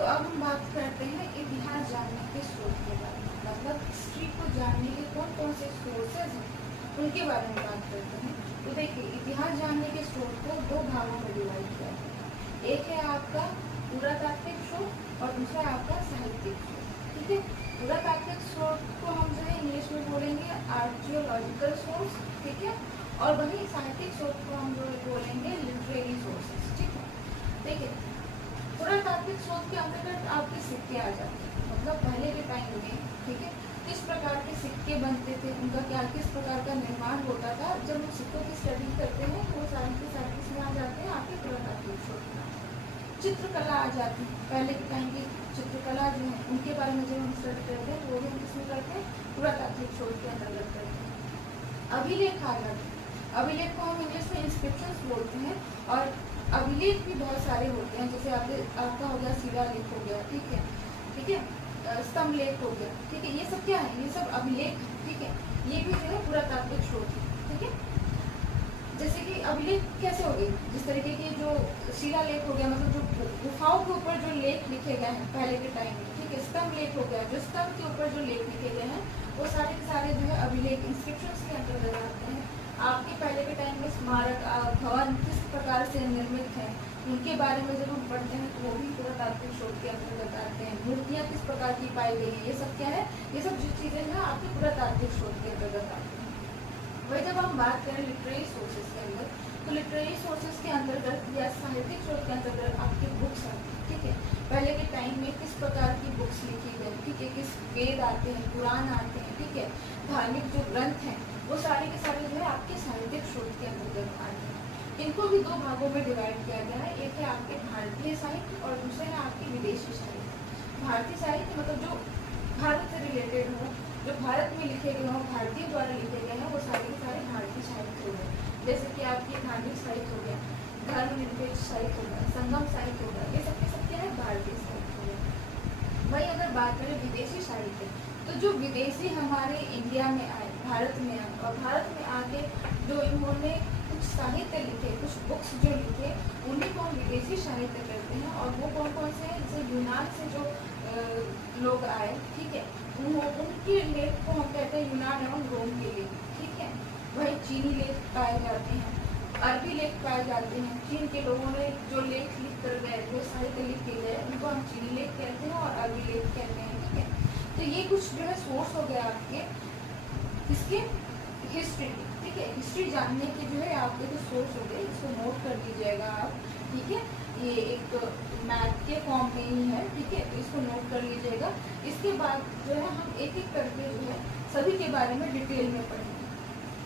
तो अब हम बात करते हैं इतिहास जानने के स्रोत के बारे में, मतलब हिस्ट्री को जानने के कौन कौन से सोर्सेज हैं उनके बारे में बात करते हैं। तो देखिए, इतिहास जानने के स्रोत को दो भागों में डिवाइड किया है। एक है आपका पुरातात्विक स्रोत और दूसरा आपका साहित्यिक स्रोत। ठीक है, पुरातात्विक स्रोत को हम जो है इंग्लिश में बोलेंगे आर्कियोलॉजिकल सोर्स। ठीक है, और वही साहित्यिक स्रोत को हम जो बोलेंगे लिटरेरी सोर्सेस। ठीक है, देखिए पुरातात्विक स्रोत के अंतर्गत आपके सिक्के आ जाते हैं, मतलब पहले के टाइम में, ठीक है, किस प्रकार के सिक्के बनते थे, उनका क्या किस प्रकार का निर्माण होता था। जब हम सिक्कों की स्टडी करते हैं तो वो सारे के सारे किसमें आ जाते हैं, आपके पुरातात्विक स्रोत में। चित्रकला आ जाती है, पहले के टाइम की चित्रकला जो है उनके बारे में जब हम स्टडी करते हैं वो भी हम किसमें करते हैं, पुरातात्विक स्रोत के अंतर्गत करते हैं। अभिलेख आ जाते हैं, अभिलेख को हम इंग्लिश में इंस्क्रिप्शंस बोलते हैं। और अभिलेख भी बहुत सारे होते हैं, जैसे आपका हो गया शिलालेख हो गया, ठीक है, स्तंभ लेख हो गया, ठीक है, ये सब क्या है, ये सब अभिलेख। ठीक है, ये भी जो है पुरातात्विक स्रोत है। ठीक है, जैसे कि अभिलेख कैसे हो गए, जिस तरीके के जो शिलालेख हो गया, मतलब जो गुफाओं के ऊपर जो लेख लिखे गए हैं पहले के टाइम में। ठीक है, स्तंभ लेख हो गया, जो स्तंभ के ऊपर जो लेख लिखे गए हैं वो सारे के सारे जो है अभिलेख इंस्क्रिप्शंस के अंतर्गत आते हैं। आपके पहले के टाइम में स्मारक भवन किस प्रकार से निर्मित है उनके बारे में जब हम पढ़ते हैं तो वो भी पुरातात्विक स्रोत के अंतर्गत आते हैं। मूर्तियाँ किस प्रकार की पाई गई है, ये सब क्या है, ये सब जो चीज़ें हैं आपके पुरातात्विक स्रोत के अंतर्गत आती हैं। वही जब हम बात करें लिटरेरी सोर्सेज के अंदर, तो लिटरेरी सोर्सेज के अंतर्गत या साहित्यिक स्रोत के अंतर्गत आपकी बुक्स आती हैं। ठीक है, पहले के टाइम में किस प्रकार की बुक्स लिखी गई, ठीक है, किस वेद आते हैं, पुराण आते हैं, ठीक है, धार्मिक जो ग्रंथ हैं वो सारे के सारे जो है आपके साहित्यिक स्रोत के अंतर्गत आते हैं। इनको भी दो भागों में डिवाइड किया गया है, एक है आपके भारतीय साहित्य और दूसरे है आपके विदेशी साहित्य। भारतीय साहित्य मतलब जो भारत से रिलेटेड हो, जो भारत में लिखे गए हों, भारतीय द्वारा लिखे गए हैं, वो सारे के सारे भारतीय साहित्य हो गए। जैसे कि आपके धार्मिक साहित्य हो गया, धर्मनिरपेक्ष साहित्य हो गया, संगम साहित्य हो गया, ये सब के सब क्या है, भारतीय साहित्य हो गया। वही अगर बात करें विदेशी साहित्य, तो जो विदेशी हमारे इंडिया में आए, भारत में आए, और भारत में आके जो इन्होंने कुछ साहित्य लिखे, कुछ बुक्स जो लिखे, उन्हीं को हम विदेशी साहित्य कहते हैं। और वो कौन कौन से हैं, जैसे यूनान से जो लोग आए, ठीक है, उनके लेख को हम कहते हैं यूनान एवं रोम के लेख। ठीक है, वही चीनी लेख पाए जाते हैं, अरबी लेख पाए जाते हैं। चीन के लोगों ने जो लेख लिख कर गए, जो साहित्य लिख के गए, उनको हम चीनी लेख कहते हैं और अरबी लेख कहते हैं। ठीक है, तो ये कुछ जो है सोर्स हो गया आपके इसके हिस्ट्री। ठीक है, हिस्ट्री जानने के जो है आपके जो सोर्स हो गए, इसको नोट कर लीजिएगा आप। ठीक है, ये एक मैथ के फॉर्म में ही है। ठीक है, तो इसको नोट कर लीजिएगा। इसके बाद जो है हम एक एक करके जो है सभी के बारे में डिटेल में पढ़ेंगे।